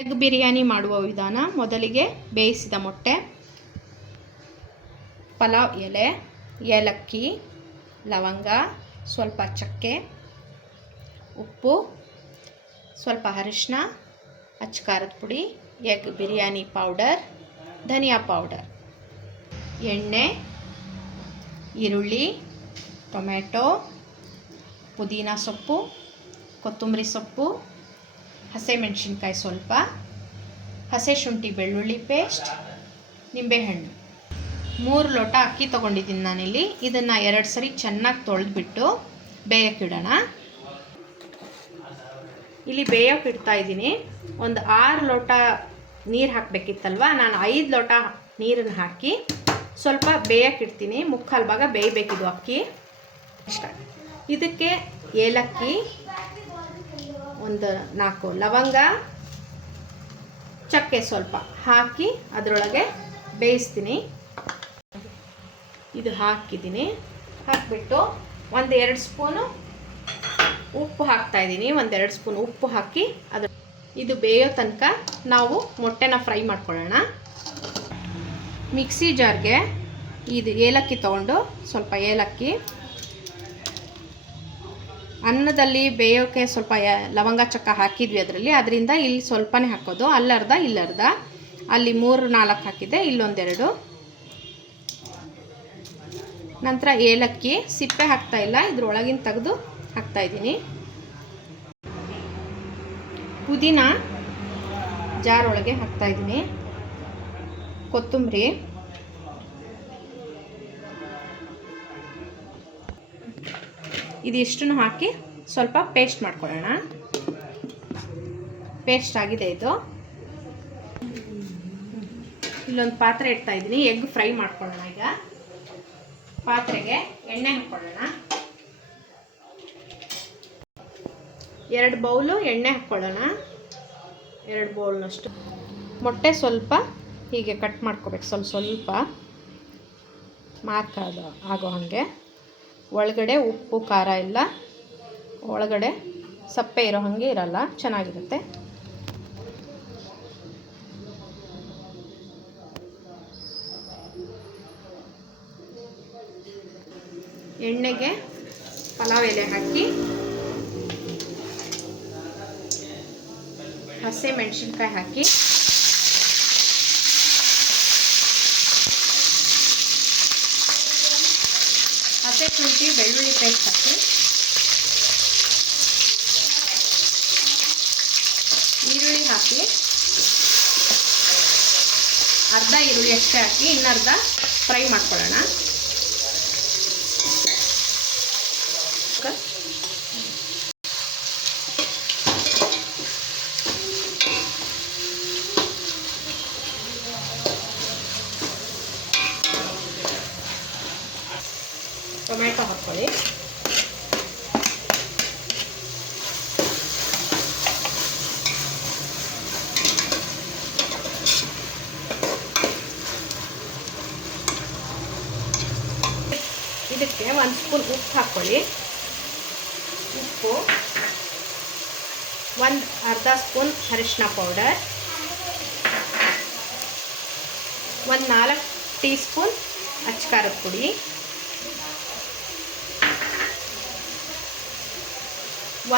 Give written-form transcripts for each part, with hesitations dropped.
Egg biryani ಮಾಡುವ ವಿಧಾನ. ಮೊದಲಿಗೆ ಬೇಯಿಸಿದ ಮೊಟ್ಟೆ, ಪಲಾವ್ ಎಲೆ, ಏಲಕ್ಕಿ, ಲವಂಗ, ಸ್ವಲ್ಪ ಚಕ್ಕೆ, ಉಪ್ಪು, ಸ್ವಲ್ಪ ಅರಿಶಿನ, ಅಚ್ಚ ಖಾರದ ಪುಡಿ, ಎಗ್ ಬಿರಿಯಾನಿ ಪೌಡರ್, ಧನಿಯಾ ಪೌಡರ್, ಎಣ್ಣೆ, ಈರುಳ್ಳಿ, ಟೊಮೆಟೊ, ಪುದೀನ ಸೊಪ್ಪು, ಕೊತ್ತಂಬರಿ ಸೊಪ್ಪು, ಹಸಿಮೆಣಸಿನ್ಕಾಯಿ ಸ್ವಲ್ಪ, ಹಸಿ ಶುಂಠಿ ಬೆಳ್ಳುಳ್ಳಿ ಪೇಸ್ಟ್, ನಿಂಬೆಹಣ್ಣು. 3 ಲೋಟ ಅಕ್ಕಿ ತೊಗೊಂಡಿದ್ದೀನಿ ನಾನಿಲ್ಲಿ. ಇದನ್ನು 2 ಸರಿ ಚೆನ್ನಾಗಿ ತೊಳೆದ್ಬಿಟ್ಟು ಬೇಯಕ್ಕಿಡೋಣ. ಇಲ್ಲಿ ಬೇಯೋಕೆ ಇಡ್ತಾ ಇದ್ದೀನಿ. ಒಂದು 6 ಲೋಟ ನೀರು ಹಾಕಬೇಕಿತ್ತಲ್ವ, ನಾನು 5 ಲೋಟ ನೀರನ್ನು ಹಾಕಿ ಸ್ವಲ್ಪ ಬೇಯಕ್ಕಿಡ್ತೀನಿ. ಮುಕ್ಕಾಲು ಭಾಗ ಬೇಯಬೇಕಿದು ಅಕ್ಕಿ. ಇಷ್ಟ. ಇದಕ್ಕೆ ಏಲಕ್ಕಿ, ಒಂದು 4 ಲವಂಗ, ಚಕ್ಕೆ ಸ್ವಲ್ಪ ಹಾಕಿ ಅದರೊಳಗೆ ಬೇಯಿಸ್ತೀನಿ. ಇದು ಹಾಕಿದ್ದೀನಿ. ಹಾಕಿಬಿಟ್ಟು 1-2 ಸ್ಪೂನು ಉಪ್ಪು ಹಾಕ್ತಾಯಿದ್ದೀನಿ. 1-2 ಸ್ಪೂನ್ ಉಪ್ಪು ಹಾಕಿ ಇದು ಬೇಯೋ ತನಕ ನಾವು ಮೊಟ್ಟೆನ ಫ್ರೈ ಮಾಡ್ಕೊಳ್ಳೋಣ. ಮಿಕ್ಸಿ ಜಾರ್ಗೆ ಇದು ಏಲಕ್ಕಿ ತೊಗೊಂಡು ಸ್ವಲ್ಪ ಏಲಕ್ಕಿ, ಅನ್ನದಲ್ಲಿ ಬೇಯೋಕ್ಕೆ ಸ್ವಲ್ಪ ಲವಂಗ ಚಕ್ಕ ಹಾಕಿದ್ವಿ ಅದರಿಂದ ಇಲ್ಲಿ ಸ್ವಲ್ಪನೇ ಹಾಕೋದು. ಅಲ್ಲರ್ಧ ಇಲ್ಲರ್ಧ. ಅಲ್ಲಿ 3-4 ಹಾಕಿದ್ದೆ, ಇಲ್ಲೊಂದೆರಡು. ನಂತರ ಏಲಕ್ಕಿ ಸಿಪ್ಪೆ ಹಾಕ್ತಾಯಿಲ್ಲ, ಇದ್ರೊಳಗಿನ ತೆಗೆದು ಹಾಕ್ತಾಯಿದ್ದೀನಿ. ಪುದೀನ ಜಾರ್ ಒಳಗೆ ಹಾಕ್ತಾಯಿದ್ದೀನಿ. ಕೊತ್ತಂಬರಿ, ಇದಿಷ್ಟನ್ನು ಹಾಕಿ ಸ್ವಲ್ಪ ಪೇಸ್ಟ್ ಮಾಡ್ಕೊಳ್ಳೋಣ. ಪೇಸ್ಟ್ ಆಗಿದೆ ಇದು. ಇಲ್ಲೊಂದು ಪಾತ್ರೆ ಇಡ್ತಾಯಿದ್ದೀನಿ. ಎಗ್ ಫ್ರೈ ಮಾಡ್ಕೊಳ್ಳೋಣ. ಈಗ ಪಾತ್ರೆಗೆ ಎಣ್ಣೆ ಹಾಕ್ಕೊಳ್ಳೋಣ. 2 ಬೌಲು ಎಣ್ಣೆ ಹಾಕ್ಕೊಳ್ಳೋಣ. 2 ಬೌಲ್ನಷ್ಟು. ಮೊಟ್ಟೆ ಸ್ವಲ್ಪ ಹೀಗೆ ಕಟ್ ಮಾಡ್ಕೋಬೇಕು. ಸ್ವಲ್ಪ ಮಾರ್ಕ್ ಆಗೋ ಹಾಗೆ. ಒಳಗಡೆ ಉಪ್ಪು ಖಾರ ಎಲ್ಲ ಒಳಗಡೆ ಸಪ್ಪೆ ಇರೋ ಹಾಗೆ ಇರಲ್ಲ, ಚೆನ್ನಾಗಿರುತ್ತೆ. ಎಣ್ಣೆಗೆ ಪಲಾವ್ ಎಲೆ ಹಾಕಿ, ಹಸಿ ಮೆಣಸಿನ್ಕಾಯಿ ಹಾಕಿ, ಹಸಿ ಶುಂಠಿ ಬೆಳ್ಳುಳ್ಳಿ ಪೇಸ್ಟ್ ಹಾಕಿ, ಈರುಳ್ಳಿ ಹಾಕಿ, ಅರ್ಧ ಈರುಳ್ಳಿ ಅಷ್ಟೇ ಹಾಕಿ ಇನ್ನರ್ಧ ಫ್ರೈ ಮಾಡ್ಕೊಳ್ಳೋಣ. ಟೊಮೆಟೊ ಹಾಕ್ಕೊಳ್ಳಿ. ಇದಕ್ಕೆ 1 ಸ್ಪೂನ್ ಉಪ್ಪು ಹಾಕ್ಕೊಳ್ಳಿ. ಉಪ್ಪು, 1/2 ಸ್ಪೂನ್ ಅರಿಶಿನ ಪೌಡರ್, 4 ಟೀ ಸ್ಪೂನ್ ಅಚ್ಚ ಖಾರದ ಪುಡಿ,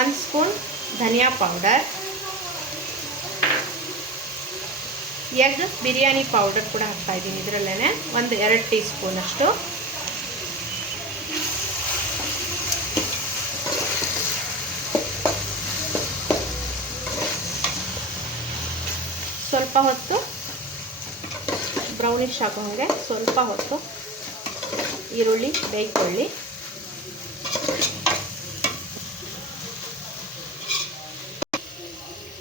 1 ಸ್ಪೂನ್ ಧನಿಯಾ ಪೌಡರ್, ಎಗ್ ಬಿರಿಯಾನಿ ಪೌಡರ್ ಕೂಡ ಹಾಕ್ತಾಯಿದ್ದೀನಿ ಇದರಲ್ಲೇ. 1-2 ಟೀ ಸ್ಪೂನ್ ಅಷ್ಟು. ಸ್ವಲ್ಪ ಹೊತ್ತು ಬ್ರೌನಿಶ್ ಆಗೋ ಹಾಗೆ ಸ್ವಲ್ಪ ಹೊತ್ತು ಈರುಳ್ಳಿ ಬೇಯಿಕೊಳ್ಳಿ.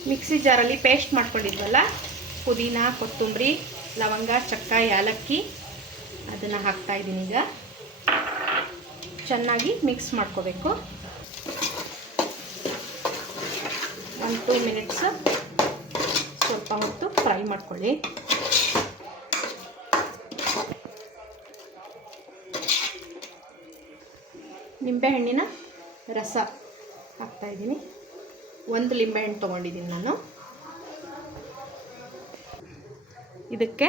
ಮಿಕ್ಸಿ ಜಾರಲ್ಲಿ ಪೇಸ್ಟ್ ಮಾಡ್ಕೊಂಡಿದ್ವಲ್ಲ, ಪುದೀನ, ಕೊತ್ತಂಬರಿ, ಲವಂಗ, ಚಕ್ಕ, ಏಲಕ್ಕಿ, ಅದನ್ನು ಹಾಕ್ತಾಯಿದ್ದೀನಿ. ಈಗ ಚೆನ್ನಾಗಿ ಮಿಕ್ಸ್ ಮಾಡ್ಕೋಬೇಕು. 1-2 ಮಿನಿಟ್ಸ್ ಸ್ವಲ್ಪ ಹೊತ್ತು ಫ್ರೈ ಮಾಡ್ಕೊಳ್ಳಿ. ನಿಂಬೆಹಣ್ಣಿನ ರಸ ಹಾಕ್ತಾಯಿದ್ದೀನಿ. 1 ಲಿಂಬೆಹಣ್ಣು ತೊಗೊಂಡಿದ್ದೀನಿ ನಾನು. ಇದಕ್ಕೆ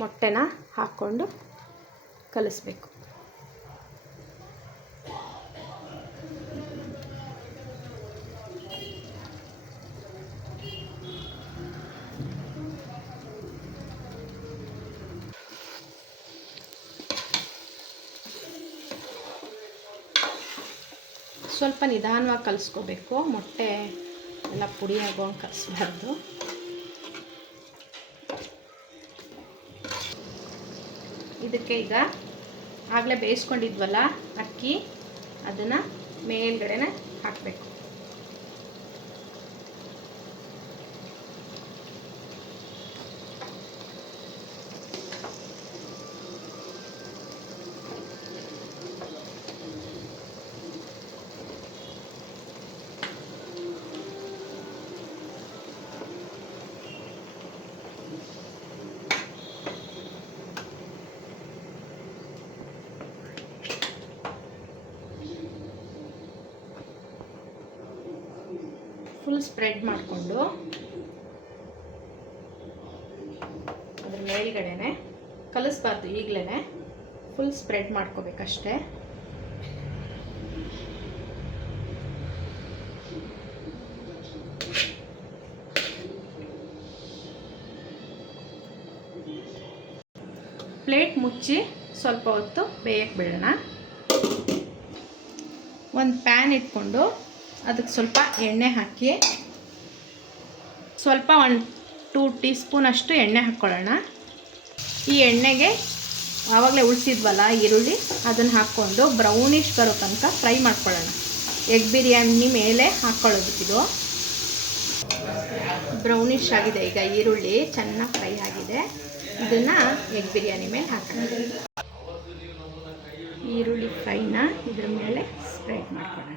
ಮೊಟ್ಟೆನ ಹಾಕ್ಕೊಂಡು ಕಲಿಸ್ಬೇಕು. ಸ್ವಲ್ಪ ನಿಧಾನವಾಗಿ ಕಲಿಸ್ಕೋಬೇಕು, ಮೊಟ್ಟೆ ಎಲ್ಲ ಪುಡಿ ಆಗೋಂಗೆ ಕಲಿಸ್ಬಾರ್ದು. ಇದಕ್ಕೆ ಈಗ ಆಗಲೇ ಬೇಯಿಸ್ಕೊಂಡಿದ್ವಲ್ಲ ಅಕ್ಕಿ, ಅದನ್ನು ಮೇಲ್ಗಡೆನೆ ಹಾಕಬೇಕು. ಫುಲ್ ಸ್ಪ್ರೆಡ್ ಮಾಡಿಕೊಂಡು ಅದ್ರ ಮೇಲ್ಗಡೆನೆ ಕಲಿಸ್ಬಾರ್ದು, ಈಗಲೇ ಫುಲ್ ಸ್ಪ್ರೆಡ್ ಮಾಡ್ಕೋಬೇಕಷ್ಟೆ. ಪ್ಲೇಟ್ ಮುಚ್ಚಿ ಸ್ವಲ್ಪ ಹೊತ್ತು ಬೇಯಕ್ಕೆ ಬಿಡೋಣ. ಒಂದು ಪ್ಯಾನ್ ಇಟ್ಕೊಂಡು ಅದಕ್ಕೆ ಸ್ವಲ್ಪ ಎಣ್ಣೆ ಹಾಕಿ, ಸ್ವಲ್ಪ 1-2 ಟೀ ಸ್ಪೂನ್ ಅಷ್ಟು ಎಣ್ಣೆ ಹಾಕ್ಕೊಳ್ಳೋಣ. ಈ ಎಣ್ಣೆಗೆ ಆವಾಗಲೇ ಉಳಿಸಿದ್ವಲ್ಲ ಈರುಳ್ಳಿ, ಅದನ್ನು ಹಾಕ್ಕೊಂಡು ಬ್ರೌನಿಷ್ ಬರೋ ತನಕ ಫ್ರೈ ಮಾಡ್ಕೊಳ್ಳೋಣ. ಎಗ್ ಬಿರಿಯಾನಿ ಮೇಲೆ ಹಾಕ್ಕೊಳ್ಳೋದಕ್ಕಿದು. ಬ್ರೌನಿಷ್ ಆಗಿದೆ ಈಗ ಈರುಳ್ಳಿ, ಚೆನ್ನಾಗಿ ಫ್ರೈ ಆಗಿದೆ. ಇದನ್ನು ಎಗ್ ಬಿರಿಯಾನಿ ಮೇಲೆ ಹಾಕೋಣ. ಈರುಳ್ಳಿ ಫ್ರೈನ ಇದ್ರ ಮೇಲೆ ಸ್ಪ್ರೆಡ್ ಮಾಡ್ಕೊಳ್ಳೋಣ.